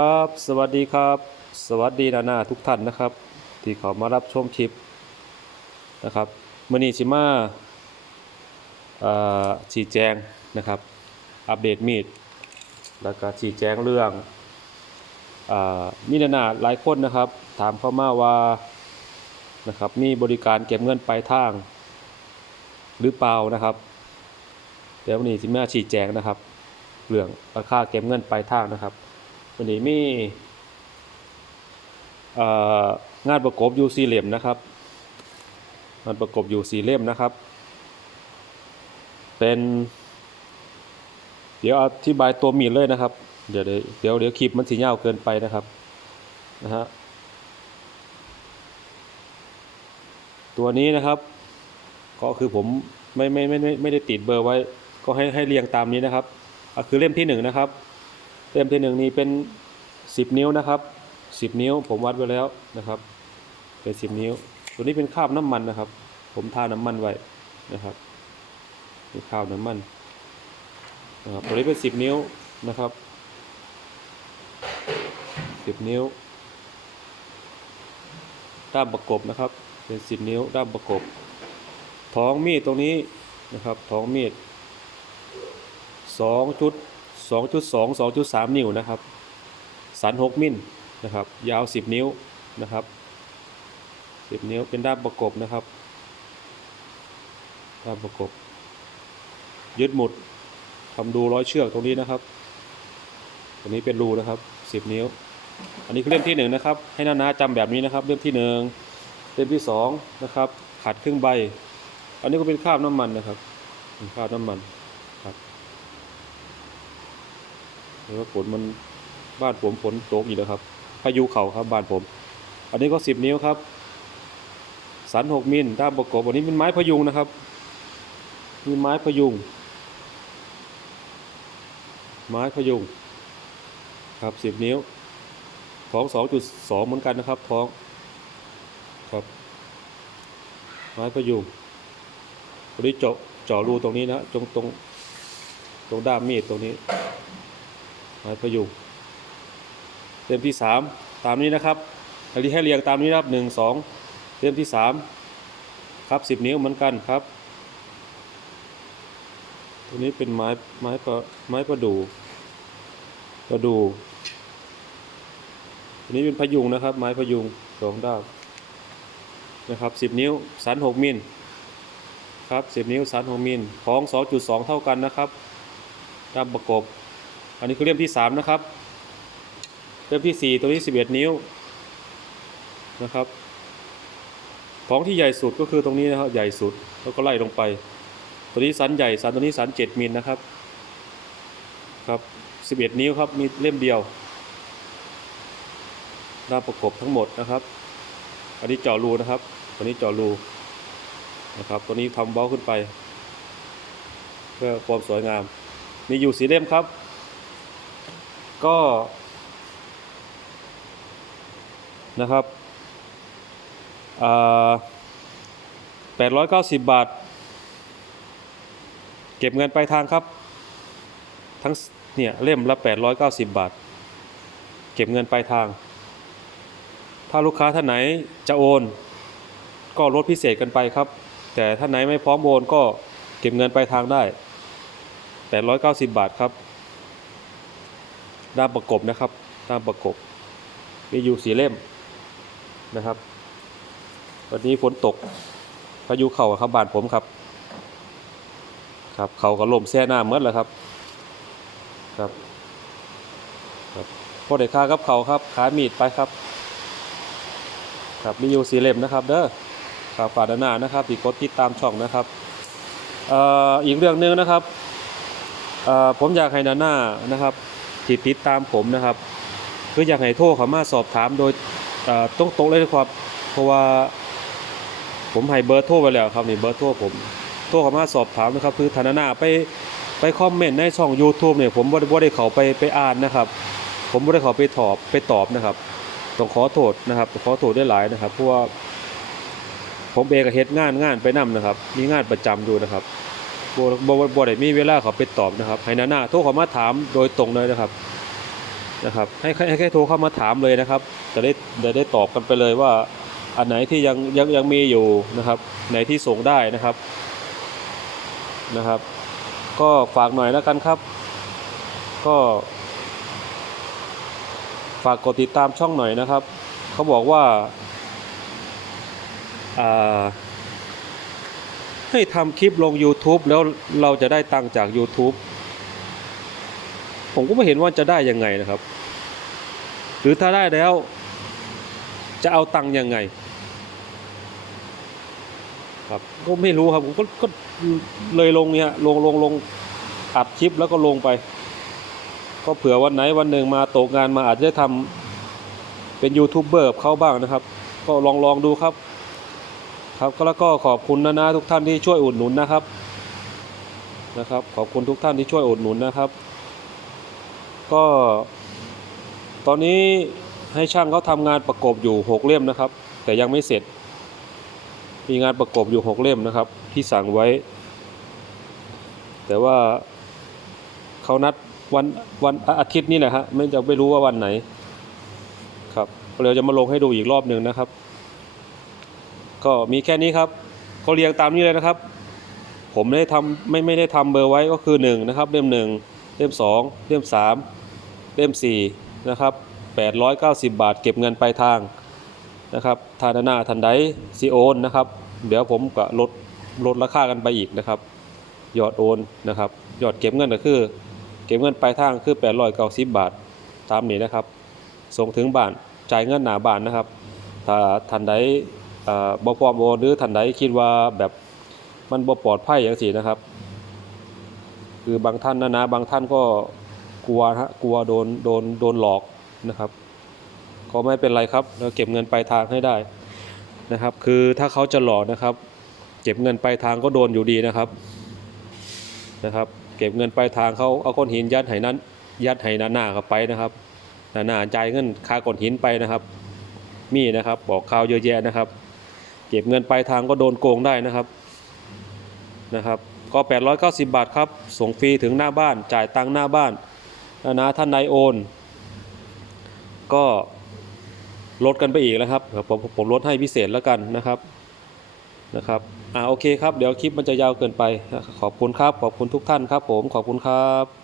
ครับ สวัสดีครับ สวัสดีนานาทุกท่านนะครับ ที่เขามารับชมคลิปนะครับมือนีชิมาชี้แจงนะครับ อัปเดตมีด แล้วก็ชี้แจงเรื่องอมีนานาหลายคนนะครับ ถามเข้ามาว่านะครับมีบริการเก็บเงินปลายทาง หรือเปล่านะครับเดี๋ยววันนี้สิมาชี้แจงนะครับ เรื่องราคาเก็บเงินปลายทางนะครับ วันนี้มีงานประกบอยู่สี่เหลี่ยมนะครับงานประกบอยู่สี่เหลี่ยมนะครับ เป็น เดี๋ยวอธิบายตัวมีดเลยนะครับเดี๋ยวเดี๋ยวเดี๋ยวเดี๋ยวคลิปมันสียาวเกินไปนะครับนะฮะตัวนี้นะครับ ก็คือผมไม่ไม่ไม่ไม่ไม่ได้ติดเบอร์ไว้ ก็ให้ให้เรียงตามนี้นะครับคือเล่มที่หนึ่งนะครับ เล่มที่หนึ่งนี่เป็นสิบนิ้วนะครับสิบนิ้ว ผมวัดไว้แล้วนะครับ เป็นสิบนิ้ว ตัวนี้เป็นคราบน้ำมันนะครับ ผมทาน้ำมันไว้นะครับมีคราบน้ำมันนะครับตัวนี้เป็นสิบนิ้วนะครับสิบนิ้ว ด้ามประกบนะครับ เป็นสิบนิ้ว ด้ามประกบ ท้องมีดตรงนี้นะครับ ท้องมีดสองจุด 2.2 2.3 นิ้วนะครับ สัน 6 มิลนะครับ ยาว 10 นิ้วนะครับ 10 นิ้วเป็นด้ามประกบนะครับ ด้ามประกบ ยึดหมุดทำดูร้อยเชือกตรงนี้นะครับ ตรงนี้เป็นรูนะครับ 10 นิ้ว อันนี้คือเล่มที่ 1 นะครับ ให้นานาจำแบบนี้นะครับ เล่มที่ 1 เล่มที่ 2 นะครับ ขัดครึ่งใบ อันนี้ก็เป็นคราบน้ำมันนะครับเป็นคราบน้ำมันครับ เห็นว่าฝนมันบ้านผมฝนตกอีกแล้วครับพายุเข่าครับบ้านผม อันนี้ก็สิบนิ้วครับ สันหกมิลด้ามประกบอันนี้เป็นไม้พยุงนะครับมีไม้พยุง ไม้พยุงครับสิบนิ้ว ท้องสองจุดสองเหมือนกันนะครับ ท้องครับไม้พยุงตรงนี้เจาะเจาะรูตรงนี้นะตรงตรงตรงด้ามมีดตรงนี้ ไม้พยุงเล่มที่สามตามนี้นะครับอันนี้ให้เรียงตามนี้นะครับหนึ่งสองเล่มที่สามครับสิบนิ้วเหมือนกันครับตัวนี้เป็นไม้ไม้ประไม้ประดู่ประดู่ตัวนี้เป็นพยุงนะครับ ไม้พยุงสองด้ามนะครับสิบนิ้วสันหกมิลครับสิบนิ้วสันหกมิลของสองจุดสองเท่ากันนะครับด้ามประกบ อันนี้คือเล่มที่สามนะครับ เล่มที่สี่ตัวนี้สิบเอ็ดนิ้วนะครับ ของที่ใหญ่สุดก็คือตรงนี้นะครับ ใหญ่สุดแล้วก็ไล่ลงไป ตัวนี้สันใหญ่สันตัวนี้สันเจ็ดมิลนะครับ ครับสิบเอ็ดนิ้วครับ มีเล่มเดียวด้าประกบทั้งหมดนะครับ อันนี้เจาะรูนะครับ ตัวนี้เจาะรูนะครับ ตัวนี้ทำเบ้าขึ้นไป เพื่อความสวยงาม มีอยู่สีเล่มครับ ก็นะครับแปดร้อยเก้าสิบบาท เก็บเงินปลายทางครับ ทั้งเนี่ยเล่มละแปดร้อยเกาสิบบาท เก็บเงินปลายทาง ถ้าลูกค้าท่านไหนจะโอน ก็ลดพิเศษกันไปครับ แต่ท่านไหนไม่พร้อมโอนก็เก็บเงินปลายทางได้890บาทครับ ด้ามประกบนะครับด้ามประกบ มีอยู่สีเล่มนะครับ วันนี้ฝนตกพายุเข่าครับบานผมครับ ครับเขาก็ล่มแช่หน้าเมื่อแล้วครับ ครับครับพอได้ค่ากับเขาครับขายมีดไปครับ ครับมีอยู่สีเล่มนะครับ เด้อครับฝากด้าหน้านะครับที่กดติดตามช่องนะครับอ่ออีกเรื่องหนึ่งนะครับอ่อผมอยากให้นาหน้านะครับ ที่ติดตามผมนะครับ คืออยากให้โทรเขามาสอบถามโดยเอ่อตรงเลยนะครับ เพราะว่าผมให้เบอร์โทรไว้แล้วครับนี่เบอร์โทรผมโทรเขามาสอบถามนะครับคือธนาหน้าไปไปคอมเมนต์ในช่อง YouTube เนี่ยผมบ่ได้บ่ได้เขาไปไปอ่านนะครับ ผมบ่ได้เขาไปตอบไปตอบนะครับต้องขอโทษนะครับขอโทษได้หลายนะครับเพราะว่าผมเองก็เฮ็ดงานงานไปนํนะครับ มีงานประจำอยู่นะครับ บ่บ่บ่ได้มีเวลาเขาไปตอบนะครับให้นาหน้าโทรเขามาถามโดยตรงเลยนะครับนะครับให้ให้ให้แค่โทรเข้ามาถามเลยนะครับ จะได้จะได้ตอบกันไปเลยว่า อันไหนที่ยังยังยังมีอยู่นะครับ ไหนที่ส่งได้นะครับนะครับ ก็ฝากหน่อยแล้วกันครับ ก็ฝากกดติดตามช่องหน่อยนะครับ เขาบอกว่า อ่า ให้ทำคลิปลง YouTube แล้วเราจะได้ตังจาก YouTube ผมก็ไม่เห็นว่าจะได้ยังไงนะครับ หรือถ้าได้แล้ว จะเอาตังยังไง ครับก็ไม่รู้ครับผมก็ก็เลยลงเนี่ยลงลงลงอัดคลิปแล้วก็ลงไป ก็เผื่อวันไหนวันหนึ่งมาตกงานมาอาจจะได้ทำเป็นยูทูบเบอร์เขาบ้างนะครับ ก็ลองลองดูครับ ครับก็แล้วก็ขอบคุณนะนะทุกท่านที่ช่วยอุดหนุนนะครับนะครับ ขอบคุณทุกท่านที่ช่วยอุดหนุนนะครับ ก็ ตอนนี้ให้ช่างเขาทำงานประกบอยู่หกเล่มนะครับ แต่ยังไม่เสร็จ มีงานประกบอยู่หกเล่มนะครับ ที่สั่งไว้ แต่ว่าเขานัดวันวันอาทิตย์นี้แหละฮะไม่จะไม่รู้ว่าวันไหนครับเราจะมาลงให้ดูอีกรอบหนึ่งนะครับ ก็มีแค่นี้ครับก็เรียงตามนี้เลยนะครับ ผมไม่ได้ทำไม่ไม่ได้ทำเบอร์ไว้ก็คือ1นะครับเล่ม1เล่ม2เล่ม3เล่ม4นะครับ890 บาท เก็บเงินปลายทางนะครับทานหน้าทันใดซีโอนนะครับ เดี๋ยวผมก็ลดลดราคากันไปอีกนะครับยอดโอนนะครับยอดเก็บเงินก็คือ เก็บเงินปลายทางคือ890บาทตามนี้นะครับ ส่งถึงบ้านจ่ายเงินหนาบ้านนะครับ ถ้าทันใด บ่พร้อมโอนหรือทันใดคิดว่าแบบมันบ่ปลอดภัยอย่างสีนะครับ คือบางท่านนะนะบางท่านก็กลัวฮะกลัวโดนโดนโดนหลอกนะครับ ก็ไม่เป็นไรครับเราเก็บเงินปลายทางให้ได้นะครับ คือถ้าเขาจะหลอกนะครับ เก็บเงินปลายทางก็โดนอยู่ดีนะครับนะครับ เก็บเงินปลายทางเขาเอาก้อนหินยัดไหนั้น ยัดไหหน้าเข้าไปนะครับหน้าๆจ่ายเงินค่าก้อนหินไปนะครับ มีนะครับบอกข่าวเยอะแยะนะครับ เก็บเงินปลายทางก็โดนโกงได้นะครับนะครับ ก็ 890 บาทครับ ส่งฟรีถึงหน้าบ้าน จ่ายตังหน้าบ้านนะนะท่านนายโอน ก็ลดกันไปอีกแล้วครับผมผมลดให้พิเศษแล้วกันนะครับนะครับอ่าโอเคครับ เดี๋ยวคลิปมันจะยาวเกินไป ขอบคุณครับ ขอบคุณทุกท่านครับผม ขอบคุณครับ